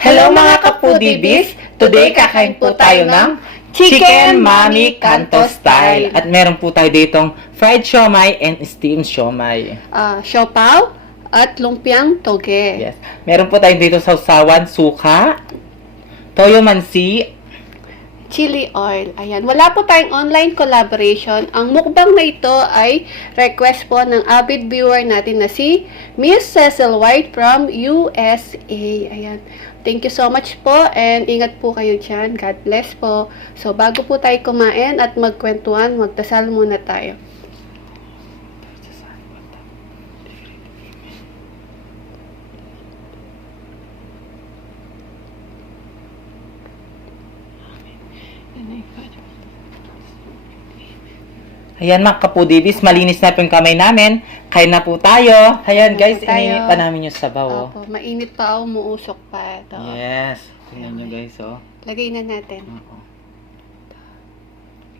Hello mga kapudibis! Today kakain po tayo ng Chicken Mami Kanto Style. At meron po tayo ditong fried siomai and steamed siomai. Siopaw at lumpiang toge. Yes. Meron po tayo dito sausawan, suka, toyo mansi, Chili oil. Ayan. Wala po tayong online collaboration. Ang mukbang na ito ay request po ng avid viewer natin na si Miss Cecil White from USA. Ayan. Thank you so much po and ingat po kayo dyan. God bless po. So, bago po tayo kumain at magkwentuhan, magdasal muna tayo. Ayan mga kapudibis, malinis na po yung kamay namin. Kain na po tayo. Ayan guys, po tayo. ininit pa namin yung sabaw. Oh. Opo, mainit pa, umuusok pa. Ito. Yes. Ayan nyo guys, oh. Lagay na natin. Oo.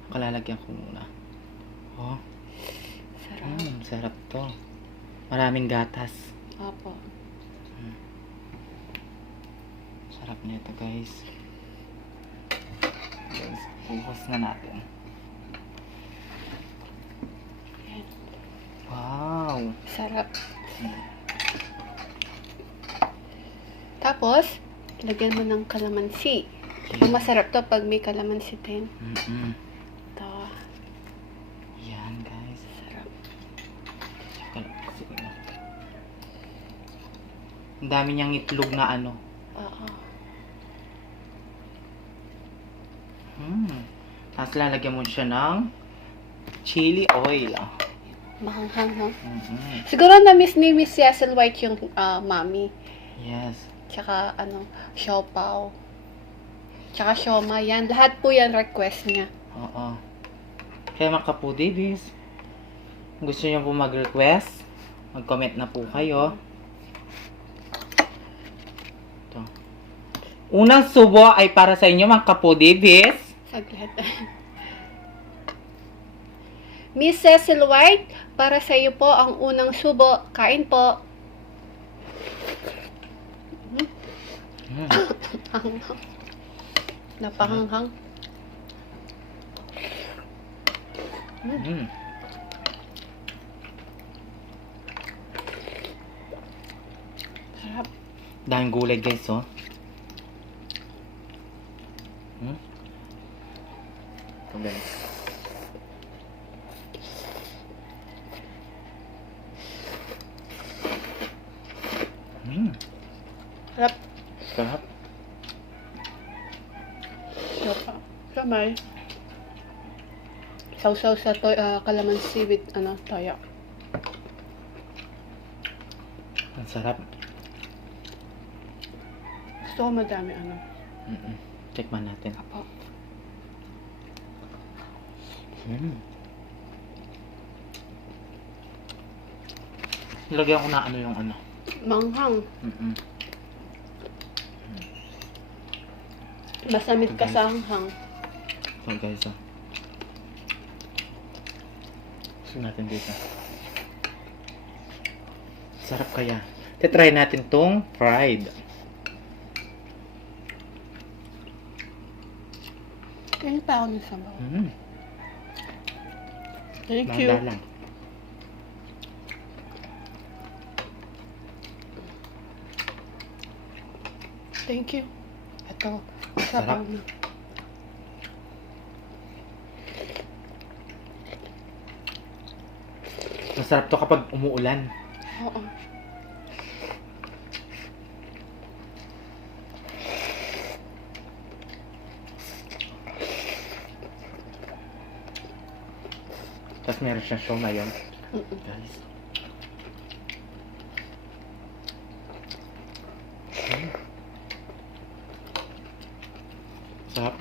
Kalalagyan ko muna. Oh. Sarap. Sarap to. Maraming gatas. Opo. Sarap nito guys. Guys, bukas na natin. Wow! Sarap. Tapos, lagyan mo ng kalamansi. Ang masarap to pag may kalamansi din. Ito. Yan guys. Sarap. Ang dami niyang itlog na ano. Oo. Tapos lalagyan mo siya ng chili oil. Mahanghang, no? Siguro na-miss ni Miss Cecil White yung mami. Yes. Tsaka, siopaw. Tsaka siomai. Yan. Lahat po yan request niya. Oo. Kaya mga kapudibis, kung gusto niyo po mag-request, mag-comment na po kayo. Ito. Unang subo ay para sa inyo mga kapudibis. Saglit. Miss Cecil White, para sa iyo po ang unang subo. Kain po. Napahanghang. Sarap. Daming gulay guys, oh. Ito guys. Sarap. Sarap. Siopaw. Siomai. Sausaw sa kalamansi with toyo. Ang sarap. Gusto ko madami Tikman natin. Apo. Lagyan ko na ano yung ano. Manghang. Masamit ka sa hanghang. So guys, oh. Gusto natin dito. Sarap kaya. Try natin tong fried. Yan pa ako ng sabaw. Thank you. Manda lang. Thank you. Ito. Sarap. Sabaw na. Masarap to kapag umuulan. Oo. Tapos meron siyang siomai yun. Guys. Sarap.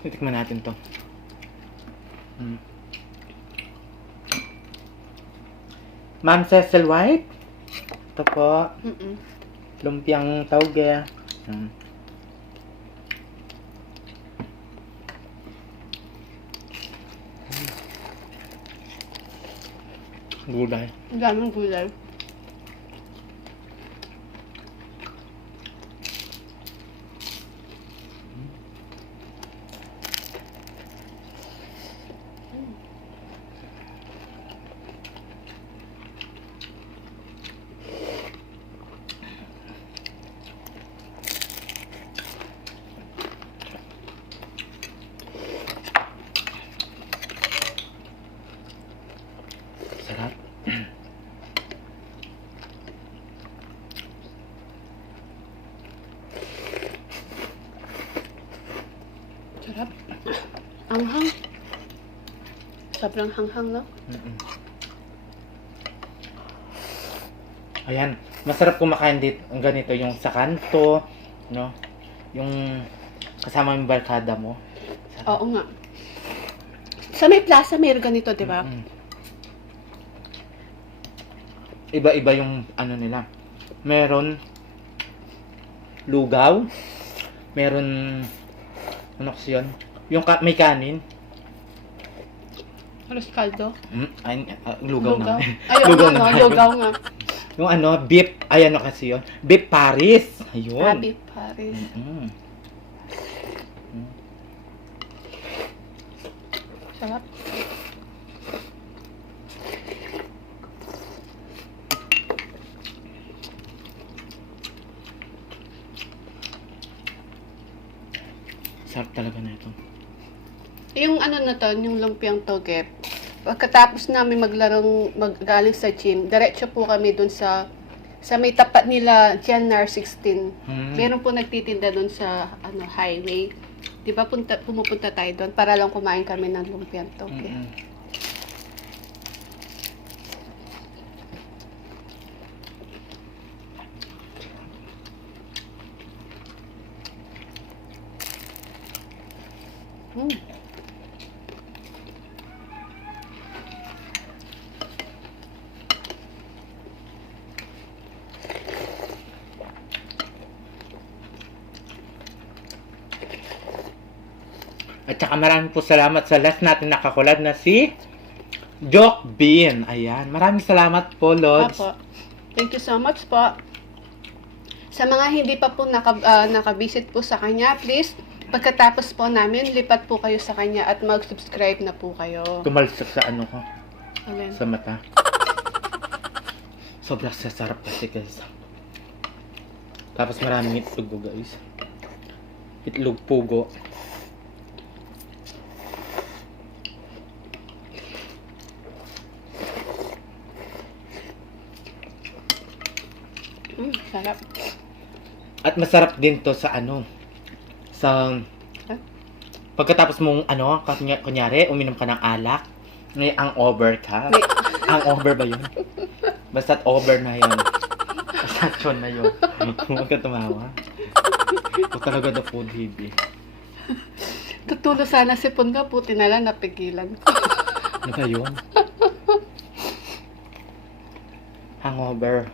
Titikman natin to. Ma'am Cecil White. Ito po. Mm-mm. Lumpiang tauge. Gulay. Ang daming gulay. Sarap. Sarap. Anghang. Sobrang hanghang, no? Ayan, masarap kumakain dito ang ganito yung sa kanto, no? Yung kasama yung barkada mo. Sarap. Oo nga. Sa may plaza, mayroon ganito, di ba? Iba-iba yung ano nila. Meron lugaw, meron ano kasi yun? Yung may kanin. Halos kaldo. Lugaw na. Ay, Lugaw ano, na. lugaw nga. Yung ano, beef, ay ano kasi yun? Beef Paris. Ayun. Happy Paris. Sarap. Sarap talaga na ito. Yung ano na to, yung lumpiang toge, pagkatapos namin maggaling sa gym, diretso po kami dun sa may tapat nila, January 16. Meron po nagtitinda dun sa highway. Di ba pumupunta tayo doon para lang kumain kami ng lumpiang toge. At saka maraming po salamat sa last natin nakakulad na si Joke Bean. Ayan. Maraming salamat po, Lods. Apo. Thank you so much po. Sa mga hindi pa po nakabisit po sa kanya, please, pagkatapos po namin, lipat po kayo sa kanya at mag-subscribe na po kayo. Tumalsak sa ano ko. Alin? Sa mata. Sobrang sasarap kasi guys. Tapos maraming itlog guys. Itlog pugo. Sarap. At masarap din to sa ano. Sa pagkatapos mong ano, kunyari, uminom ka ng alak, may hangover ka. Hangover ba yun? Basta't over na yun. Basta't yun na yun. Huwag ka tumawa. Ito talaga the food heavy. Tutulo sana si Punga, puti na lang napigilan ko. Ano ba yun? Hangover.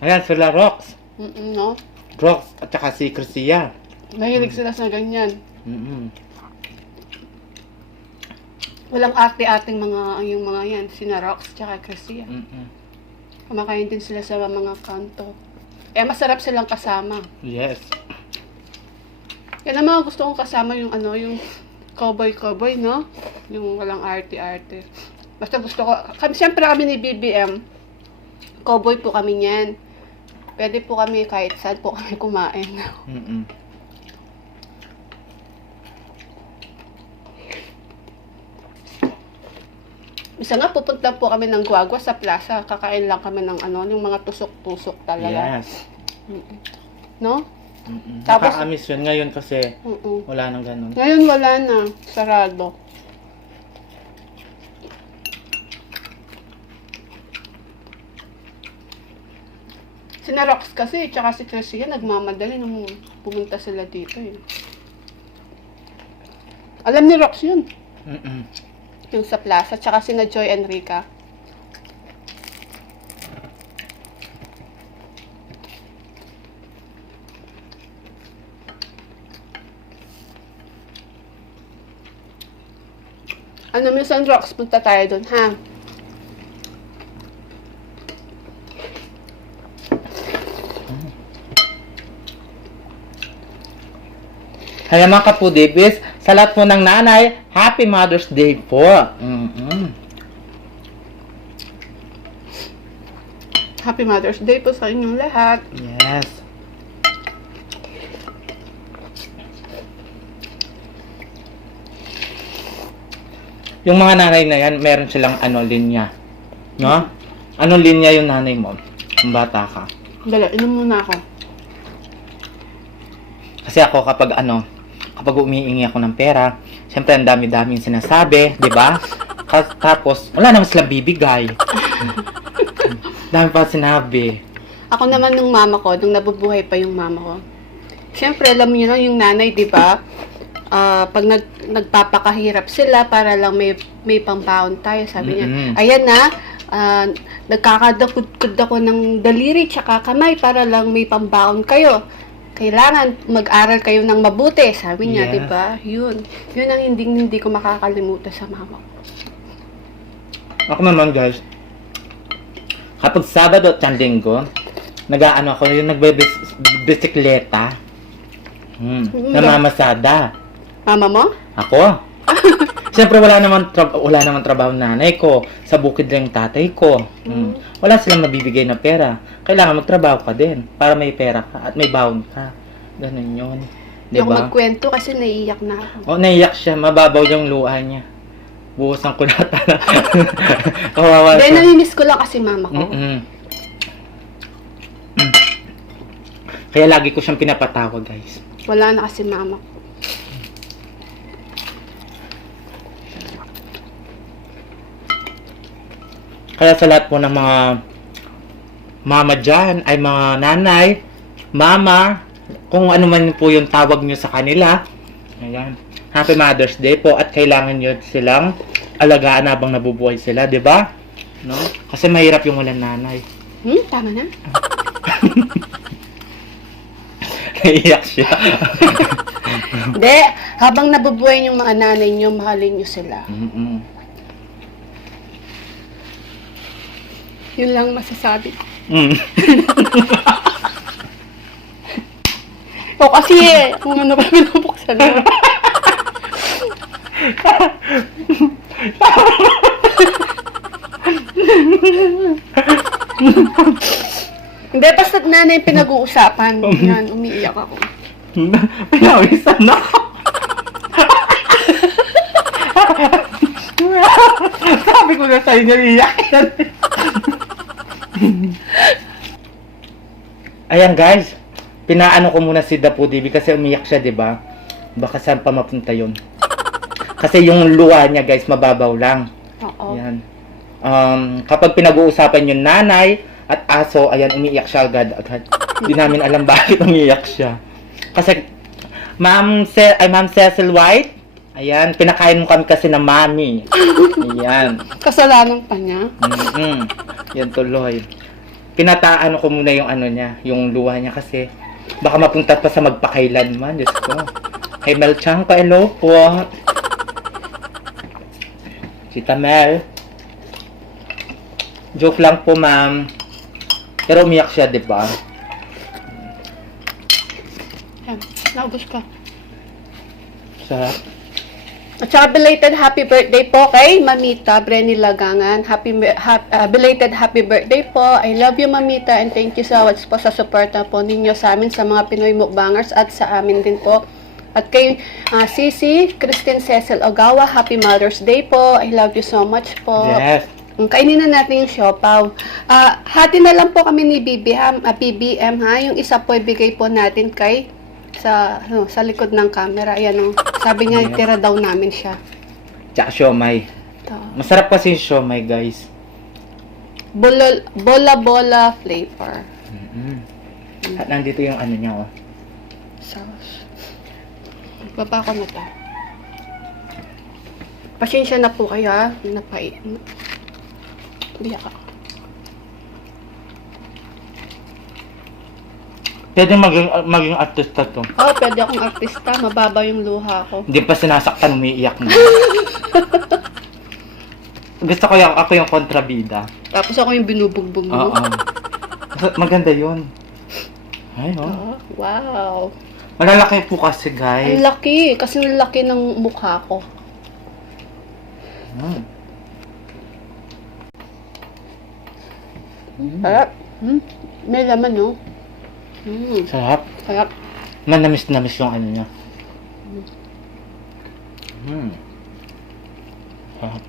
Ayan, sila Rox. No? Rox at saka si Crissia. Mahilig sila sa ganyan. Mm-mm. Walang ate-ating yung mga yan. Sina Rox tsaka Crissia. Kumakain din sila sa mga kanto. Eh, masarap silang kasama. Yes. Yan ang mga gusto kong kasama yung yung cowboy, no? Yung walang arte-arte. Basta gusto ko, siyempre kami ni BBM, cowboy po kami niyan. Pwede po kami kahit saan po kami kumain. Isa nga, pupunta po kami ng Guagua sa plaza. Kakain lang kami ng yung mga tusok-tusok talaga. Yes. No? Tapos, nakakamiss yun ngayon kasi wala nang ganun. Ngayon wala na. Sarado. Si Rox kasi, tsaka si Crissia, nagmamadali nung pumunta sila dito eh. Alam ni Rox yun. Yung sa plaza, tsaka sina Joy and Rica. Ano, minsan, Rox, punta tayo dun, ha? Kaya mga kapudibis, sa lahat po ng nanay, Happy Mother's Day po. Happy Mother's Day po sa inyong lahat. Yes. Yung mga nanay na yan, meron silang linya. No? Anong linya yung nanay mo? Kung bata ka. Dala, inom muna ako. Kasi ako kapag umiingi ako ng pera, syempre ang dami-daming sinasabi, di ba? Tapos, wala naman silang bibigay. Dami pa sinabi. Ako naman nung mama ko, nung nabubuhay pa yung mama ko. Siyempre, alam niyo na yung nanay, di ba? Pag nagpapakahirap sila para lang may pambaon tayo, sabi niya, ayan na, nagkakadakod ako ng daliri tsaka kamay para lang may pambaon kayo. Kailangan mag-aral kayo ng mabuti, sabi niya, Yes. di ba? Yun ang hindi ko makakalimutan sa mama ko. Ako naman guys, kapag Sabado at Linggo, ako yung nagbibisikleta. Namamasada. Mama mo? Ako? Siyempre wala naman trabaho ng nanay ko. Sa bukid lang yung tatay ko. Wala silang mabibigay na pera. Kailangan magtrabaho ka din para may pera ka at may baon ka. Ganun yun. Hindi ako Diba? magkwento kasi naiiyak na ako. Naiyak siya. Mababaw yung luha niya. Buhusan ko na Kawawa Then, siya. namimiss ko lang kasi mama ko. Kaya lagi ko siyang pinapatawag, guys. Wala na kasi mama ko. Kaya sa lahat po ng mga mama dyan, ay mga nanay, mama, kung ano man po yung tawag nyo sa kanila, ayan, Happy Mother's Day po at kailangan nyo silang alagaan habang nabubuhay sila, di ba? No? Kasi mahirap yung walang nanay. Tama na. Naiyak siya. Hindi, habang nabubuhay yung mga nanay nyo, mahalin nyo sila. Yun lang masasabi ko. O kasi kung ano pa binubuksan mo. Hindi, basta nanay pinag-uusapan. Yan, umiiyak ako. Pinawisan na ako. Sabi ko na sa'yo, naiiyak yan. Ayan guys, pinaano ko muna si Dapo DB kasi umiyak siya, di ba? Baka saan pa mapunta yun. Kasi yung luha niya guys, mababaw lang. Oo. Ayan. Kapag pinag-uusapan yung nanay at aso, ayan, umiiyak siya agad-agad. Hindi namin alam bakit umiiyak siya. Kasi, Ma'am Cecil White, ayan, pinakain mo kami kasi ng mami. Ayan. Kasalanan pa niya. Yan tuloy. Pinataan ko muna yung niya, yung luha niya kasi baka mapunta pa sa magpakailanman, Diyos ko. Kay Mel Chang, hello po. Tita Mel. Joke lang po, ma'am. Pero umiyak siya, di ba? Yan, naubos ka. Sarap. At saka belated happy birthday po kay Mamita Brenny Lagangan. Belated happy birthday po. I love you, Mamita, and thank you so much po sa suporta po ninyo sa amin sa mga Pinoy Mukbangers at sa amin din po. At kay Sisi Christine Cecil Ogawa, happy Mother's Day po. I love you so much po. Yes. Kainin na natin yung siopaw. Hati na lang po kami ni BBM ha. Yung isa po ibigay po natin kay sa likod ng camera. Ayan, sabi niya, itira daw namin siya. Tsaka siomay. Ito. Masarap kasi yung siomay, guys. Bola flavor. At nandito yung niya, oh. Sauce. Baba ko na to. Pasensya na po kayo, ha? Biyak ako. Pwede maging artista to. Oh, pwede akong artista. Mababa yung luha ko. Hindi pa sinasaktan, umiiyak na. Gusto ko ako yung kontrabida. Tapos ako yung binubugbog mo. Oo. Maganda yun. Ay, Oh, oh. wow. Malalaki po kasi, Ang guys. laki. Kasi ang laki ng mukha ko. Sarap. May laman, no? Sarap. Sarap. Manamis-namis yung ano niya. Sarap.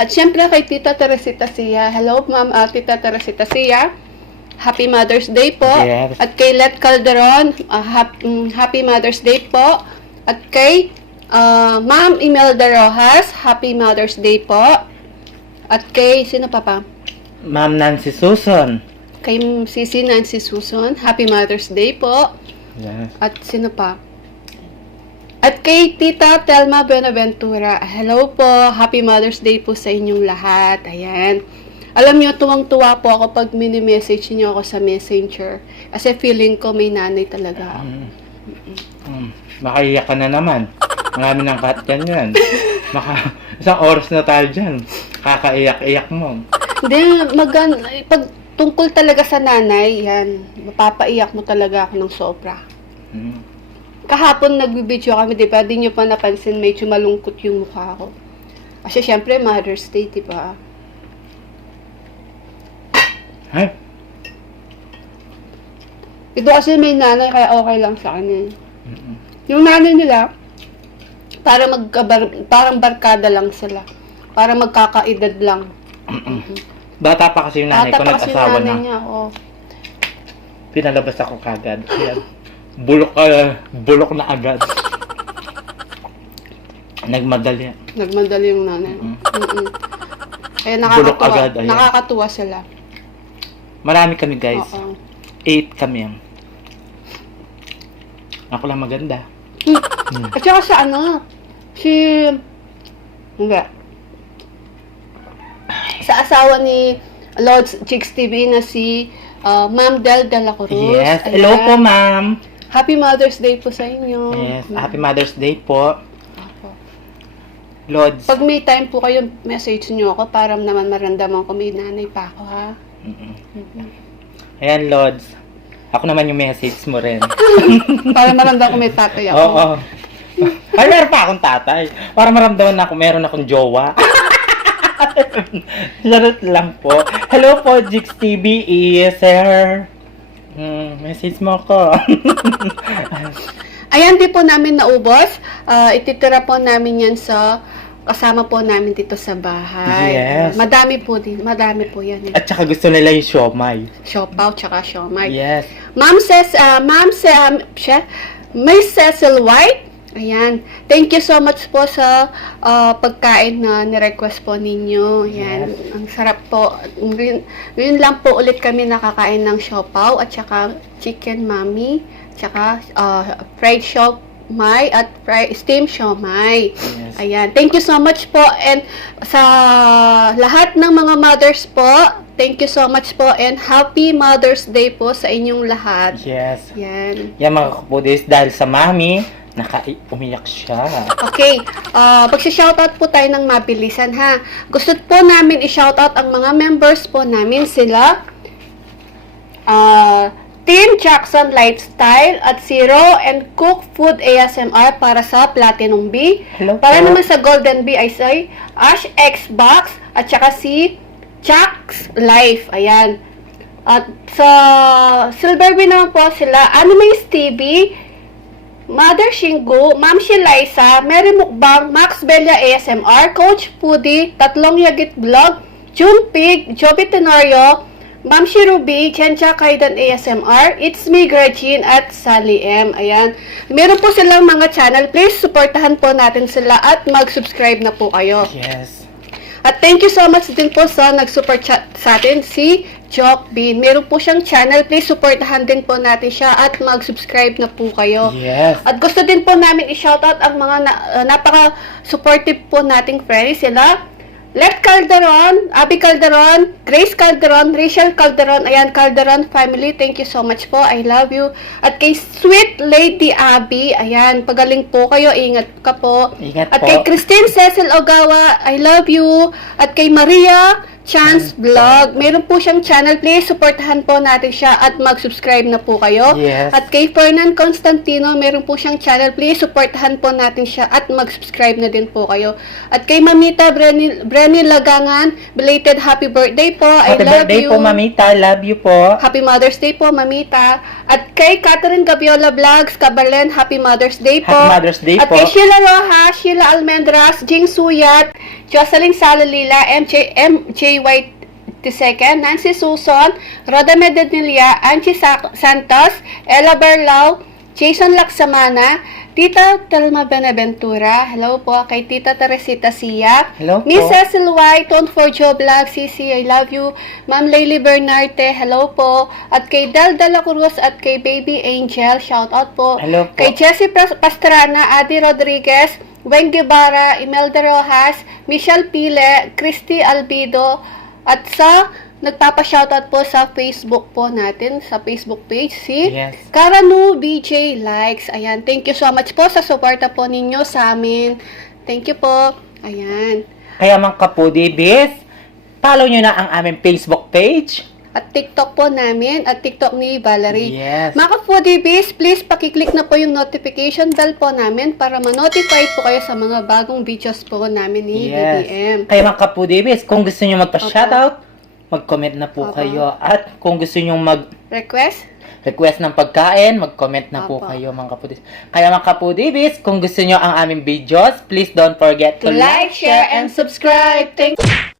At syempre kay Tita Teresita Sia. Hello, Ma'am Tita Teresita Sia. Happy Mother's Day po. Yes. At kay Let Calderon, Happy Mother's Day po. At kay Ma'am Imelda Rojas, Happy Mother's Day po. At kay, sino pa pa? Ma'am Nancy Susan. Kay Sisi Nancy Susan, Happy Mother's Day po. Yes. At sino pa? At kay Tita Telma Buenaventura, hello po, Happy Mother's Day po sa inyong lahat. Ayan. Alam niyo, tuwang-tuwa po ako pag mini-message niyo ako sa Messenger. Kasi feeling ko may nanay talaga. Makaiyak ka na naman. Marami ng cut yan. Isang oras na tayo dyan. Kakaiyak-iyak mo. Hindi, pag tungkol talaga sa nanay, yan, mapapaiyak mo talaga ako ng sobra. Kahapon nagbibideo kami, di ba? Di nyo pa napansin, medyo malungkot yung mukha ko. Kasi syempre, Mother's Day, di ba? Ay, Ito kasi may nanay, kaya okay lang sa akin eh. Yung nanay nila, parang barkada lang sila. Parang magkakaedad lang. bata pa kasi yung nanay ko, Bata pa kasi nag-asawa yung nanay na. niya, oo. Pinalabas ako kagad. Kaya, bulok na agad. Nagmadali. Nagmadali yung nanay. Kaya Bulok agad, ayan. nakakatuwa sila. Marami kami, guys. Oo. 8 kami. Ako lang maganda. At saka sa hindi. Sa asawa ni Lord's Chicks TV na si Ma'am Del de la Cruz. Yes. Ayan. Hello po, ma'am. Happy Mother's Day po sa inyo. Yes. Happy Mother's Day po. Opo. Lods. Pag may time po kayo, message nyo ako para naman maramdaman ko may nanay pa ako, ha? Ayan, Lods. Ako naman yung message mo rin. Para maramdaman ko may tatay ako. Oo. Ay, meron pa akong tatay. Para maramdaman na ako, meron akong jowa. Charot lang po. Hello po, Jix TV. Sir. Message mo ako. Ayan, di po namin naubos. Ititira po namin yan sa kasama po namin dito sa bahay. Yes. Madami po yan. At saka gusto nila yung siomay. Siopaw, tsaka siomay. Yes. May Cecil White. Ayan. Thank you so much po sa pagkain na ni-request po ninyo. Ayan. Yes. Ang sarap po. Ngayon lang po ulit kami nakakain ng siopaw at saka chicken mami, tsaka fried siomay at steamed siomay. Yes. Ayan. Thank you so much po. And sa lahat ng mga mothers po, thank you so much po and Happy Mother's Day po sa inyong lahat. Yes. Yan. Yan mga kapudis, dahil sa mami, umiyak siya. Okay, magsi-shoutout po tayo ng mabilisan ha. Gusto po namin i-shoutout ang mga members po namin sila. Team Jackson Lifestyle at Zero and Cook Food ASMR para sa Platinum B. Hello Para po. naman sa Golden B ay si Ash Xbox at saka si Chuck's Life. Ayan. At sa Silver B naman po sila Animes TV, Mother Shingo, Ma'am Sheliza, Mary Mukbang, Max Bella ASMR, Coach Pudi, Tatlong Yagit Vlog, June Pig, Joby Tenorio, Ma'am Shirubi, Chencha Kaidan ASMR, It's Me Gretchen at Sally M. Ayan. Meron po silang mga channel. Please, supportahan po natin sila at mag-subscribe na po kayo. Yes. At thank you so much din po sa nag-super chat sa atin, si Jokbin. Meron po siyang channel. Please supportahan din po natin siya at mag-subscribe na po kayo. Yes. At gusto din po namin i-shoutout ang mga napaka-supportive po nating friends. Sila, Let Calderon, Abby Calderon, Grace Calderon, Rachel Calderon, ayan, Calderon family, thank you so much po, I love you. At kay Sweet Lady Abby, ayan, pagaling po kayo, ingat ka po. Ingat At po. kay Christine Cecil Ogawa, I love you. At kay Maria Chance Vlog, meron po siyang channel, please supportahan po natin siya at mag-subscribe na po kayo. Yes. At kay Fernan Constantino, meron po siyang channel, please supportahan po natin siya at mag-subscribe na din po kayo. At kay Mamita Brenny Lagangan, belated happy birthday po, I Happy love birthday you. po, Mamita. Love you po. Happy Mother's Day po, Mamita. At kay Catherine Gabiola Vlogs, Kabarlen, Happy Mother's Day po. Happy Mother's Day At po. kay Sheila Rojas, Sheila Almendras, Jing Suyat, Jocelyn Salalila, MJ White II, Nancy Suson, Roda Medinilla, Angie Santos, Ella Berlao, Jason Laksamana, Tita Telma Benaventura, hello po, kay Tita Teresita Sia, Hello po. Miss Cecil White, Tone for Joe Vlog, Cici, I love you, Ma'am Layli Bernarte, hello po, at kay Del Dela Cruz at kay Baby Angel, shout out po, Hello po. kay Jessie Pastrana, Adi Rodriguez, Weng Guevara, Imelda Rojas, Michelle Pile, Christy Albido, at sa nagpapa-shoutout po sa Facebook po natin, sa Facebook page, si Yes. Karanu BJ Likes. Ayan, thank you so much po sa suporta po ninyo sa amin. Thank you po. Ayan. Kaya mga kapudibis, follow nyo na ang aming Facebook page. At TikTok po namin, at TikTok ni Valerie. Yes. Mga ka-foodies, please pakiclick na po yung notification bell po namin para ma-notify po kayo sa mga bagong videos po namin ni BBM. Kaya mga kapudibis, kung gusto nyo magpa-shoutout, mag-comment na po Opo. kayo. At kung gusto nyo Request? ng pagkain, mag-comment na po Opo. kayo mga kapudibis. Kaya mga kapudibis, kung gusto nyo ang aming videos, please don't forget To like, share, and subscribe. Thank you.